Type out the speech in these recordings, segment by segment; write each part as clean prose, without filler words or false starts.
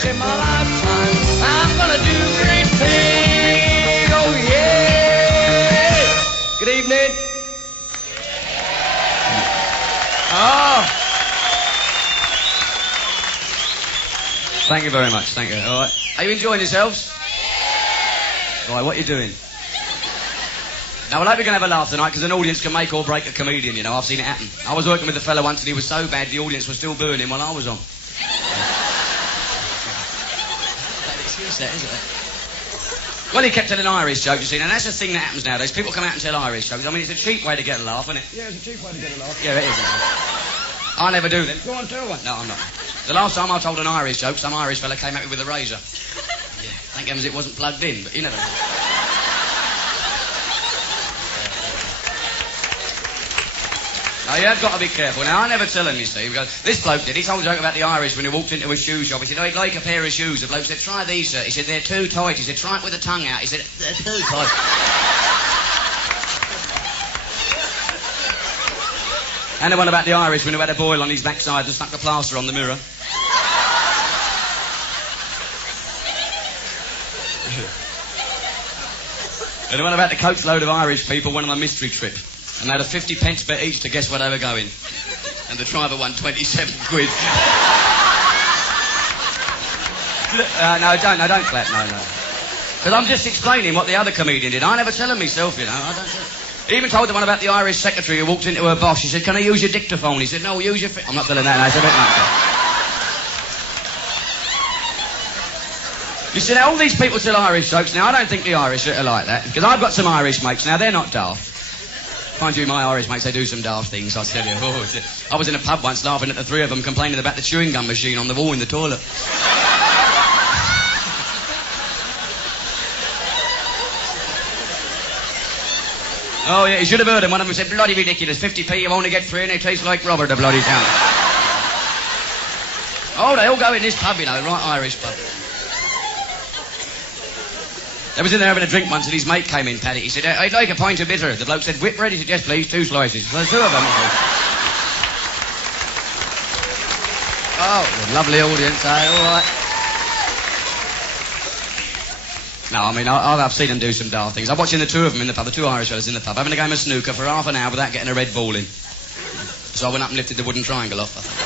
'cause in my lifetime I'm gonna do great things. Oh yeah. Good evening. Oh. Thank you very much. Thank you. All right. Are you enjoying yourselves? All right. What are you doing? Now, I hope you're going to have a laugh tonight, because an audience can make or break a comedian, you know. I've seen it happen. I was working with a fella once, and he was so bad the audience was still booing him while I was on. Excuse that, isn't it? Well, he kept telling Irish jokes, you see, and that's the thing that happens nowadays. People come out and tell Irish jokes. I mean, it's a cheap way to get a laugh, isn't it? Yeah, it's a cheap way to get a laugh. Yeah, it is, isn't it? I never do them. Go on, tell one. No, I'm not. The last time I told an Irish joke, some Irish fella came at me with a razor. Yeah, thank heavens it wasn't plugged in, but you never know. Now, you have got to be careful. Now, I never tell him, you see, because this bloke did. He told a joke about the Irish when he walked into a shoe shop. He said, oh, he'd like a pair of shoes. The bloke said, try these, sir. He said, they're too tight. He said, try it with the tongue out. He said, they're too tight. And the one about the Irish when he had a boil on his backside and stuck the plaster on the mirror. And the one about the coachload of Irish people went on a mystery trip. And they had a 50 pence bet each to guess where they were going. And the driver won 27 quid. No, don't clap, no. Because I'm just explaining what the other comedian did. I never tell them myself, you know. I don't tell. He even told the one about the Irish secretary who walked into her boss. She said, can I use your dictaphone? He said, no, use your... I'm not telling that, no, it's a bit much. You see, now, all these people tell Irish jokes. Now, I don't think the Irish are like that. Because I've got some Irish mates. Now, they're not daft. Mind you, my Irish mates, they do some daft things, I tell you. Oh, I was in a pub once laughing at the three of them complaining about the chewing gum machine on the wall in the toilet. Oh, yeah, you should have heard him. One of them said, bloody ridiculous, 50p, you only get 3 and they taste like rubber, the bloody town. Oh, they all go in this pub, you know, right Irish pub. They was in there having a drink once and his mate came in, Paddy. He said, I'd like a pint of bitter. The bloke said, whip ready? He said, yes, please, 2 slices. So 2 of them. Oh, lovely audience, eh? All right. No, I mean, I've seen them do some daft things. I'm watching the 2 of them in the pub, the 2 Irish fellas in the pub, having a game of snooker for half an hour without getting a red ball in. So I went up and lifted the wooden triangle off, I think.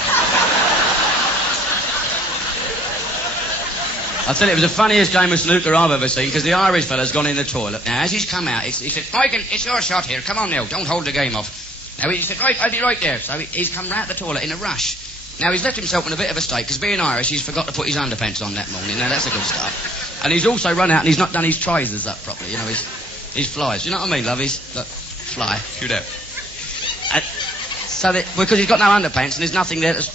I tell you, it was the funniest game of snooker I've ever seen, because the Irish fella's gone in the toilet. Now, as he's come out, he said, Michael, it's your shot here. Come on now, don't hold the game off. Now, he said, right, I'll be right there. So he's come right out the toilet in a rush. Now, he's left himself in a bit of a state, because being Irish, he's forgot to put his underpants on that morning. Now, that's a good start. And he's also run out and he's not done his trousers up properly, you know, his flies. You know what I mean, love? He's, look, fly, shoot out. So that, because he's got no underpants and there's nothing there that's,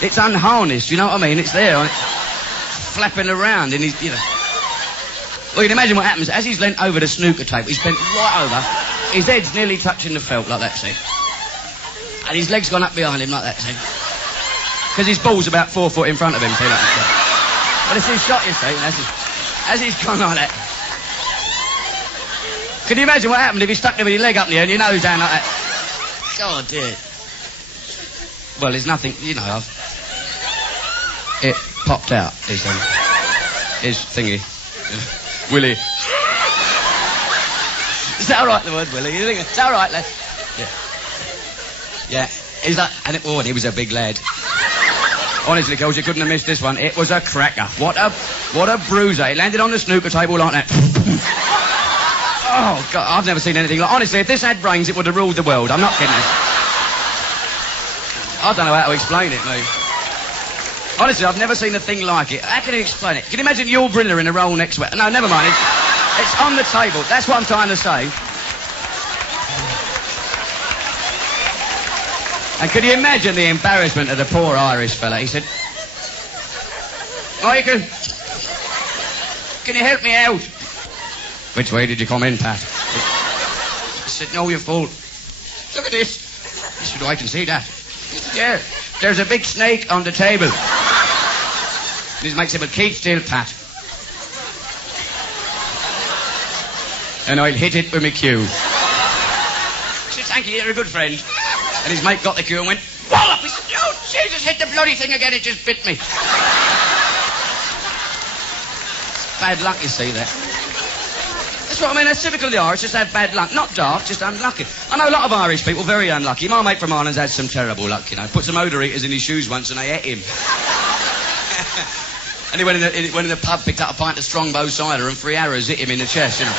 it's unharnessed, you know what I mean? It's there, and it's flapping around and he's, you know. Well, you can imagine what happens. As he's leant over the snooker table, he's bent right over, his head's nearly touching the felt like that, see? And his leg's gone up behind him like that, see? Because his ball's about 4 foot in front of him, see, like that. Well, it's his shot, you see, as he's gone like that. Can you imagine what happened if he stuck with his leg up in the air and your nose down like that? God, dear. Well, there's nothing, you know, it popped out, his thingy. Willie. Is that all right, the word Willie? You think it's all right, lad? Yeah. Yeah. He's like, and he was a big lad. Honestly, girls, you couldn't have missed this one. It was a cracker. What a bruiser. It landed on the snooker table like that. Oh, God, I've never seen anything like... Honestly, if this had brains, it would have ruled the world. I'm not kidding you. I don't know how to explain it, mate. Honestly, I've never seen a thing like it. How can you explain it? Can you imagine Yul Brynner in a roll next to it? No, never mind. It's on the table. That's what I'm trying to say. And can you imagine the embarrassment of the poor Irish fella? He said, Michael, can you help me out? Which way did you come in, Pat? I said, no, you fool. Look at this. He said, oh, I can see that. Yeah, there's a big snake on the table. His mate said, but keep still, Pat. And I'll hit it with my cue. He said, thank you, you're a good friend. And his mate got the cue and went, wallop! He said, oh, Jesus, hit the bloody thing again, it just bit me. Bad luck, you see, that. That's what I mean, that's typical of the Irish, just have bad luck. Not daft, just unlucky. I know a lot of Irish people, very unlucky. My mate from Ireland's had some terrible luck, you know. Put some odour eaters in his shoes once and they ate him. And he went in the pub, picked up a pint of Strongbow cider and 3 arrows hit him in the chest, you know.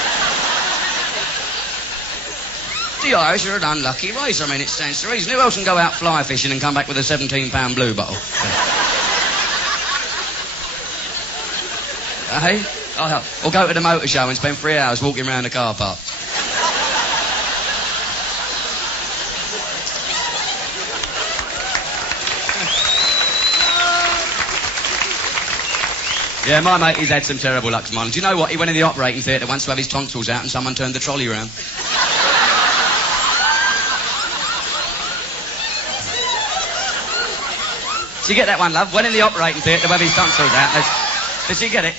The Irish are an unlucky race. I mean, it stands to reason. Who else can go out fly fishing and come back with a 17-pound blue bottle? Hey? Or go to the motor show and spend 3 hours walking around the car park. Yeah, my mate, he's had some terrible luck, man. Do you know what? He went in the operating theatre once to have his tonsils out and someone turned the trolley around. Did you get that one, love? Went in the operating theatre to have his tonsils out. Did you get it?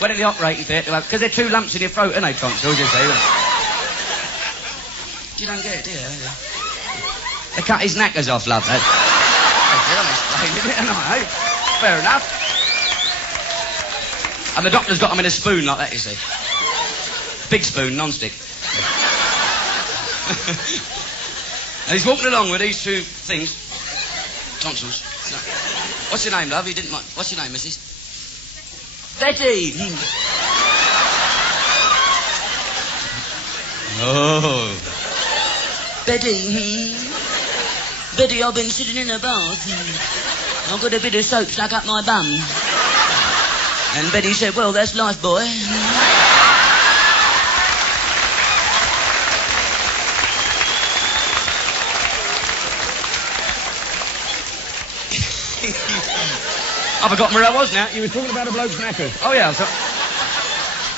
Went in the operating theatre because they're 2 lumps in your throat, aren't they, tonsils, you see? You don't get it, do you? They cut his knackers off, love. Fair enough. And the doctor's got him in a spoon like that, you see. Big spoon, non-stick. And he's walking along with these 2 things. Tonsils. No. What's your name, love? You didn't mind. What's your name, missus? Betty. Oh. Betty. Betty, I've been sitting in a bath. I've got a bit of soap stuck up my bum. And Betty said, well, that's life, boy. I've forgotten where I was now. You were talking about a bloke's knackers. Oh, yeah. So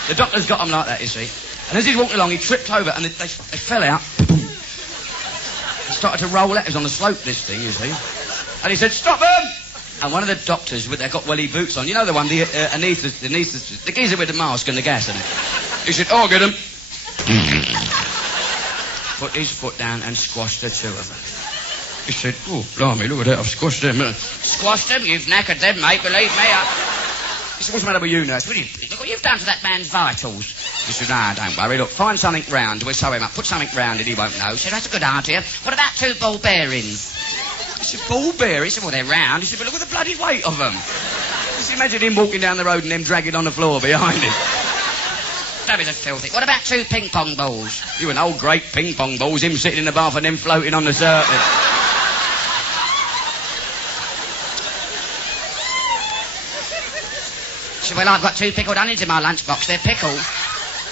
the doctor's got him like that, you see. And as he's walking along, he tripped over and they fell out. He started to roll out. It was on the slope, this thing, you see. And he said, stop them! And one of the doctors, they've got welly boots on. You know the one, the geezer with the mask and the gas in it. He said, oh, get him. Put his foot down and squashed the 2 of them. He said, oh, blimey, look at that, I've squashed them. Squashed them? You've knackered them, mate, believe me. He said, what's the matter with you, nurse? Look what you've done to that man's vitals. He said, no, don't worry, look, find something round, we'll sew him up. Put something round it, he won't know. He said, that's a good idea. What about 2 ball bearings? He said, ball bearings? He said, well, they're round. He said, but look at the bloody weight of them. Just imagine him walking down the road and them dragging on the floor behind him. That is a filthy. What about 2 ping-pong balls? You an old great ping-pong balls, him sitting in the bath and them floating on the surface. Well, I've got 2 pickled onions in my lunchbox. They're pickled.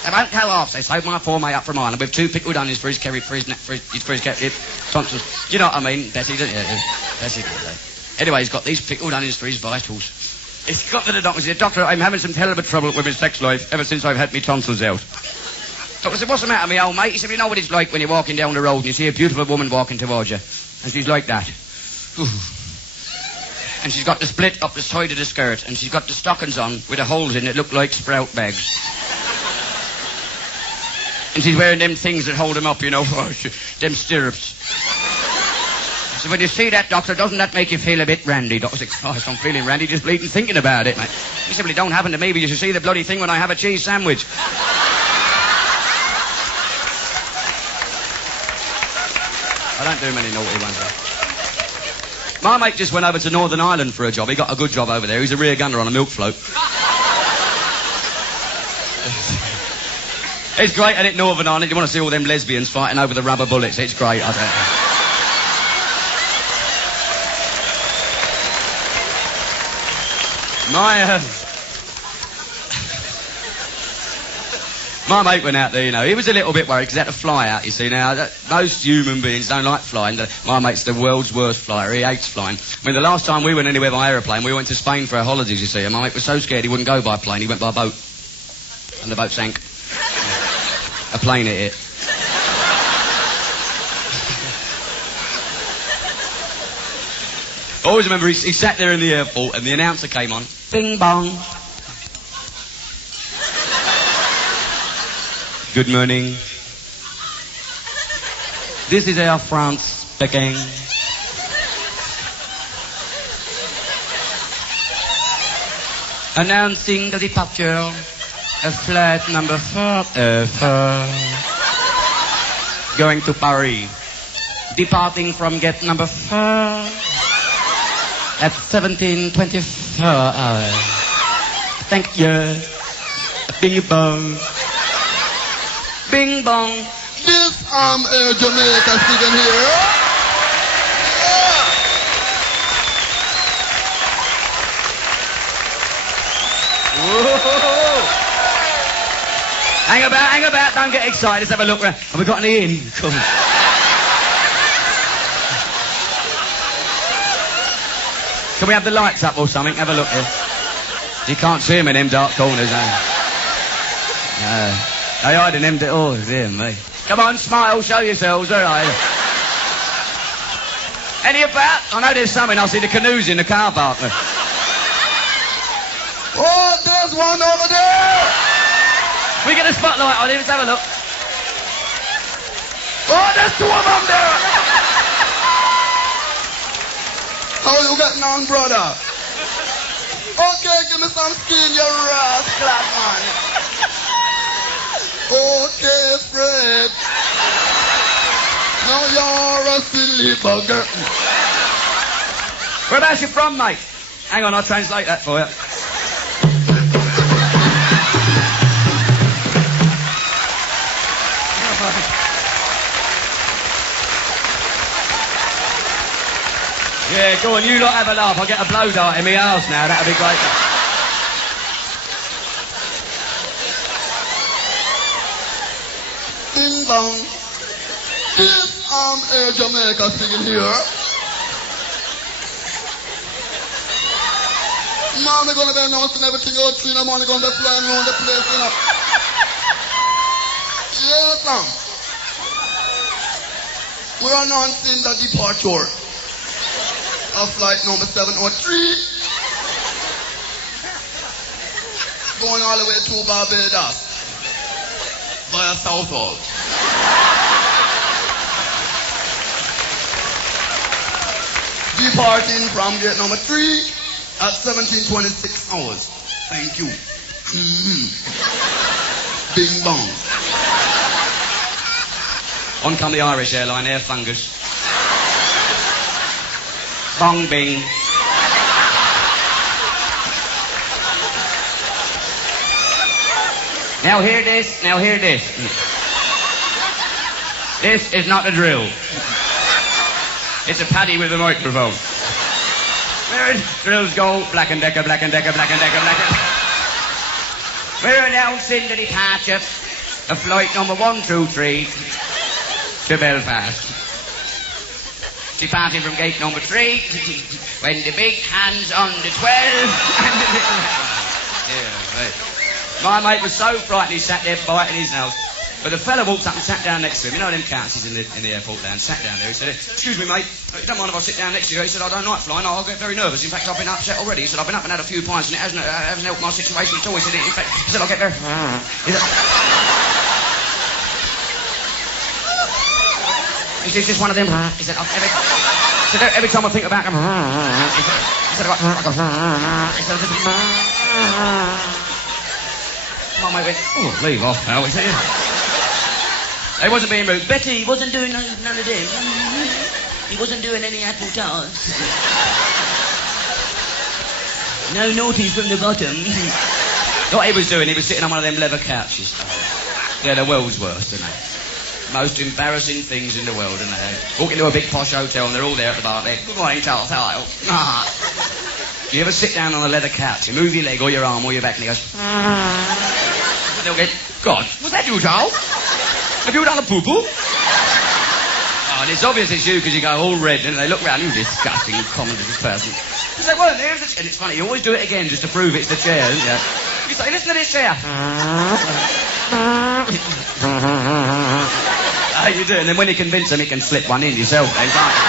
They won't go off. They sold my poor mate up from Ireland with 2 pickled onions for his tonsils. Do you know what I mean, Betty? Don't you? Betty. Anyway, he's got these pickled onions for his vitals. He's got to the doctor. He said, Doctor, I'm having some terrible trouble with my sex life ever since I've had my tonsils out. Doctor said, what's the matter, me old mate? He said, you know what it's like when you're walking down the road and you see a beautiful woman walking towards you. And she's like that. Ooh. And she's got the split up the side of the skirt, and she's got the stockings on with the holes in it look like sprout bags. And she's wearing them things that hold them up, you know, them stirrups. So when you see that, Doctor, doesn't that make you feel a bit randy? Doctor said, Christ, I'm feeling randy just bleeding thinking about it, mate. He said, well, it don't happen to me, but you should see the bloody thing when I have a cheese sandwich. I don't do many naughty ones, though. My mate just went over to Northern Ireland for a job. He got a good job over there. He's a rear gunner on a milk float. It's great, isn't it, Northern Ireland? You want to see all them lesbians fighting over the rubber bullets. It's great, I don't know. My mate went out there, you know. He was a little bit worried because he had to fly out, you see. Now, most human beings don't like flying. My mate's the world's worst flyer. He hates flying. I mean, the last time we went anywhere by aeroplane, we went to Spain for our holidays, you see. And my mate was so scared he wouldn't go by plane. He went by boat. And the boat sank. A plane hit it. I always remember he sat there in the airport and the announcer came on. Bing bong. Good morning. This is Air France speaking. Announcing the departure of flight number 4, going to Paris. Departing from gate number 4 at 17:24 hours. Thank you. Bing bong. Bing bong. This Air Jamaica singing here. Yeah. Whoa. Hang about, don't get excited. Let's have a look around. Have we got any in? Cool. Can we have the lights up or something? Have a look here. You can't see them in them dark corners, no. They hide in them... Oh, dear me. Come on, smile, show yourselves, all right. Any about? I know there's some in. I see the canoes in the car park. Oh, there's one over there. We get a spotlight on him. Let's have a look. Oh, there's two of them there. How you getting on, brother? Okay, give me some skin, you rascal, man. Okay, Fred. Now you're a silly bugger. Whereabouts you from, mate? Hang on, I'll translate that for you. Yeah, go on, you lot have a laugh. I'll get a blow dart in my house now. That'll be great. Ding dong. This Air Jamaica singing here. Man, we're gonna be announcing everything out in the morning, gonna be flying around the place, you know. Yes, ma'am. We're announcing the departure of flight number 703. Going all the way to Barbados via Southall. Departing from gate number 3 at 17:26 hours. Thank you. Bing bong. On come the Irish airline, Air Fungus. Bong bing. Now hear this. This is not a drill. It's a paddy with a microphone. Where drills go, Black and Decker. We're announcing the departure of flight number 123 to Belfast. Departing from gate number 3 when the big hands on the 12 and the little... Yeah, right. My mate was so frightened he sat there biting his nails. But the fella walked up and sat down next to him. You know them couches in the airport there, and sat down there. He said, "Excuse me, mate, you don't mind if I sit down next to you?" He said, "I don't like flying. I'll get very nervous. In fact, I've been upset already." He said, "I've been up and had a few pints and it hasn't helped my situation at all." He said, "In fact," he said, "I'll get very..." He said, "It's just one of them." He said, "Every time I think about them..." He said, my mate went, "Oh, leave off now." He said, he wasn't being rude. Betty, he wasn't doing none of them. He wasn't doing any apple tarts. No naughties from the bottom. What he was doing, he was sitting on one of them leather couches. They're the world's worst, aren't they? Most embarrassing things in the world, aren't they? Walk into a big posh hotel and they're all there at the bar there. "Good morning, Charles, how are you?" You ever sit down on a leather couch, you move your leg or your arm or your back and he goes... They'll get, "God, was that you, Charles? Have you done a poo-poo?" Oh, and it's obvious it's you because you go all red and they look round, "You disgusting, commonplace person." You say, "Well, there's a..." And it's funny, you always do it again just to prove it's the chair, isn't it? You say, "Listen to this chair." You do, and then when you convince them, you can slip one in yourself, then, can't you?